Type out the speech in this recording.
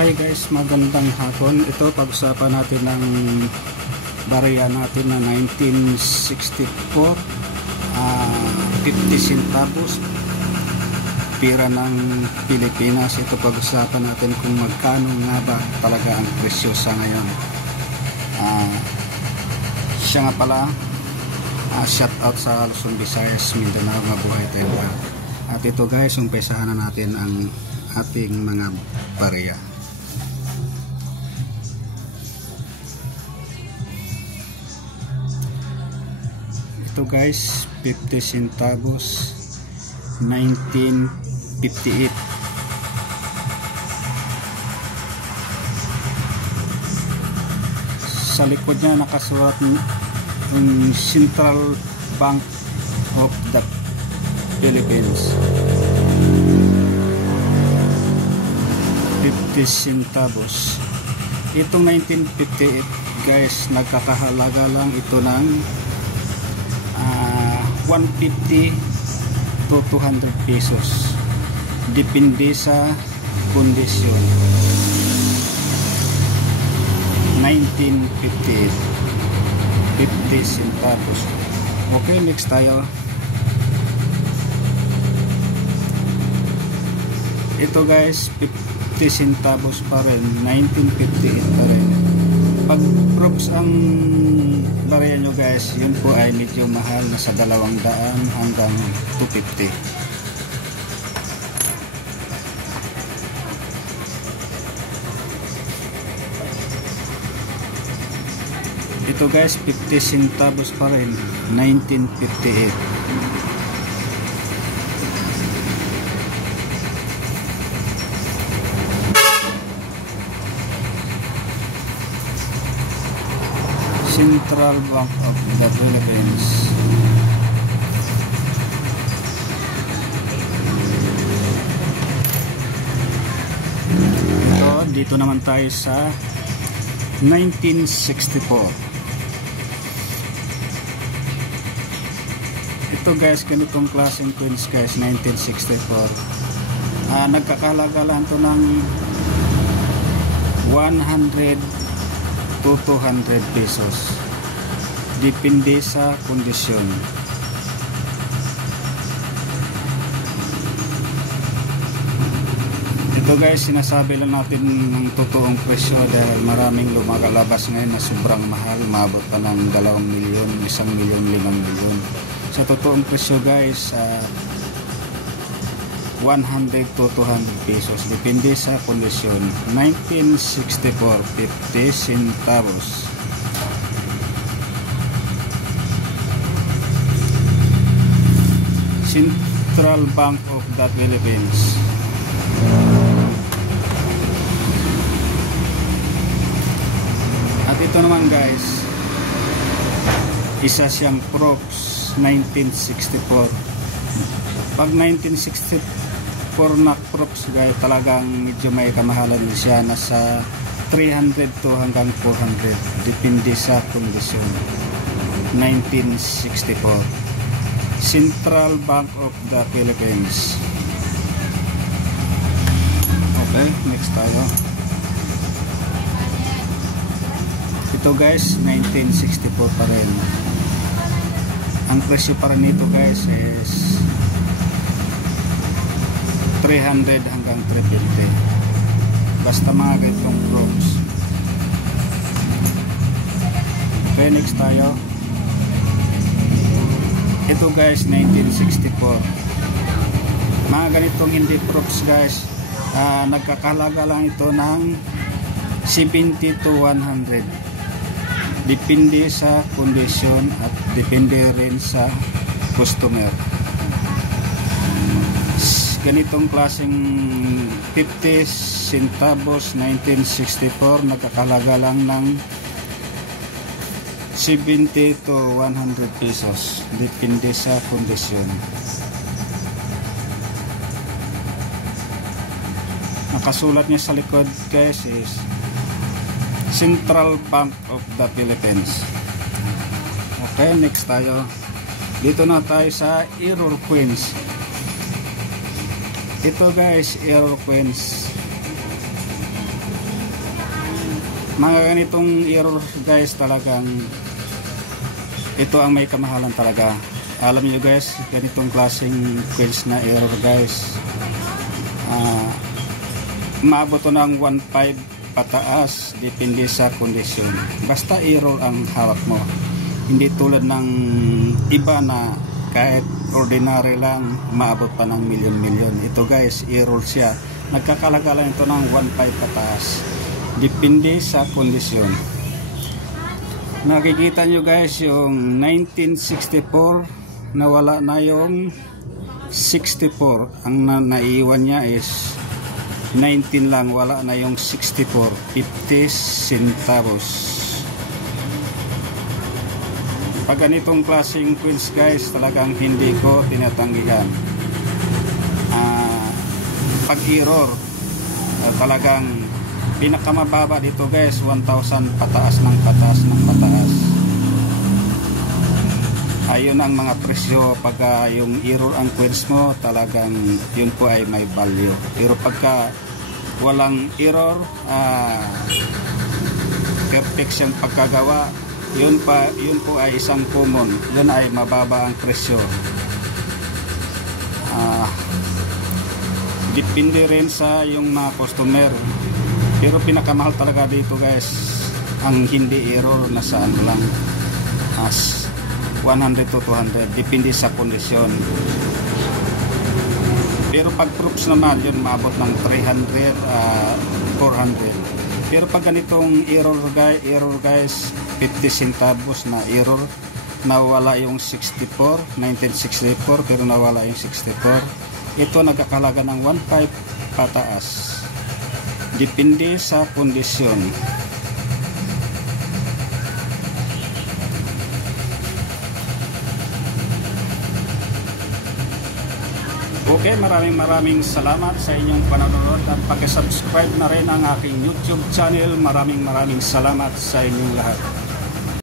Hi guys, magandang hapon. Ito pag-usapan natin ng barya natin na 1964 50 centavos pira ng Pilipinas. Ito pag-usapan natin kung magkano nga ba talaga ang presyo sa ngayon. Siya nga pala, shout out sa Luzon, Visayas, Mindanao, mabuhay tayo. At ito guys, umpisahan na natin ang ating mga barya. Ito guys, 50 centavos 1958. Sa likod niya nakasulat ng Central Bank of the Philippines. 50 centavos. Itong 1958 guys, nagkakahalaga lang ito ng 150 to 200 pesos. Depende sa kondisyon. 1958 50 centavos. Okay, next tayo. Ito guys, 50 centavos pa rin, 1958 pa rin. Pag props ang barya nyo guys, yun po ay medyo mahal, nasa 200 hanggang 250. Ito guys, 50 centavos pa rin, 1958. Central Bank of the Philippines. Dito naman tayo sa 1964. Ito guys, ganitong klaseng coins guys, 1964. Nagkakalaga lang ito ng 100 to 200 pesos. Depende sa kondisyon. Ito guys, sinasabi lang natin ng totoong presyo dahil maraming lumagalabas ngayon na sobrang mahal, maabot pa ng 2 milyon, 1 milyon, 5 milyon. Sa totoong presyo guys, 100 to 200 pesos. Depende sa kondisyon. 1964, 50 centavos. Central Bank of the Philippines. At ito naman guys, isa siyang props, 1964. Pag 1964 na props guys, talagang medyo may kamahalan din siya, nasa 300 to hanggang 400, depende sa kondisyon. 1964 Central Bank of the Philippines. Okay, next tayo. Ito guys, 1964 pa rin. Ang presyo para nito guys is 300 hanggang 350. Basta mga ganitong props. Okay, next tayo. Ito guys, 1964. Mga ganitong hindi props guys, nagkakalaga lang ito ng 70 to 100. Depende sa kondisyon at depende rin sa customer. Ganitong klaseng 50 centavos 1964, nakakalaga lang ng 70 to 100 pesos. Depende sa kondisyon. Nakasulat niya sa likod guys is Central Bank of the Philippines. Okay, next tayo. Dito na tayo sa error coins. Ito guys, error coins. Mga ganitong error guys, talagang ito ang may kamahalan talaga. Alam niyo guys, ganitong klaseng coils na error guys, maabot ng 1.5 pataas, depende sa kondisyon. Basta error ang hawak mo, hindi tulad ng iba na kahit ordinary lang maabot pa ng milyon-milyon. Ito guys, error siya, nagkakalaga lang ito ng 1.5 pataas, depende sa kondisyon. Nakikita nyo guys yung 1964, nawala na yung 64, ang naiwan niya is 19 lang, wala na yung 64, 50 centavos. Pag ganitong klaseng coins guys, talagang hindi ko tinatanggihan. Pag error, talagang pinakamababa dito guys, 1,000 pataas ng pataas ng pataas. Ayun ang mga presyo pagka yung error ang coins mo, talagang yun po ay may value. Pero pagka walang error, perfect siyang pagkagawa, yun po ay isang common, yun ay mababa ang presyo. Depende rin sa yung mga customer, pero pinakamahal talaga dito guys ang hindi error, na sa ano lang, 100 to 200, depende sa kondisyon. Pero pag proofs naman, yun maabot ng 300, 400. Pero pag ganitong error guys, 50 centavos na error, nawala yung 1964, pero nawala yung 64. Ito nagkakalaga ng 1.5 pataas, depende sa kondisyon. Okay, maraming salamat sa inyong panonood at pag-subscribe na rin ang aking YouTube channel. Maraming salamat sa inyong lahat.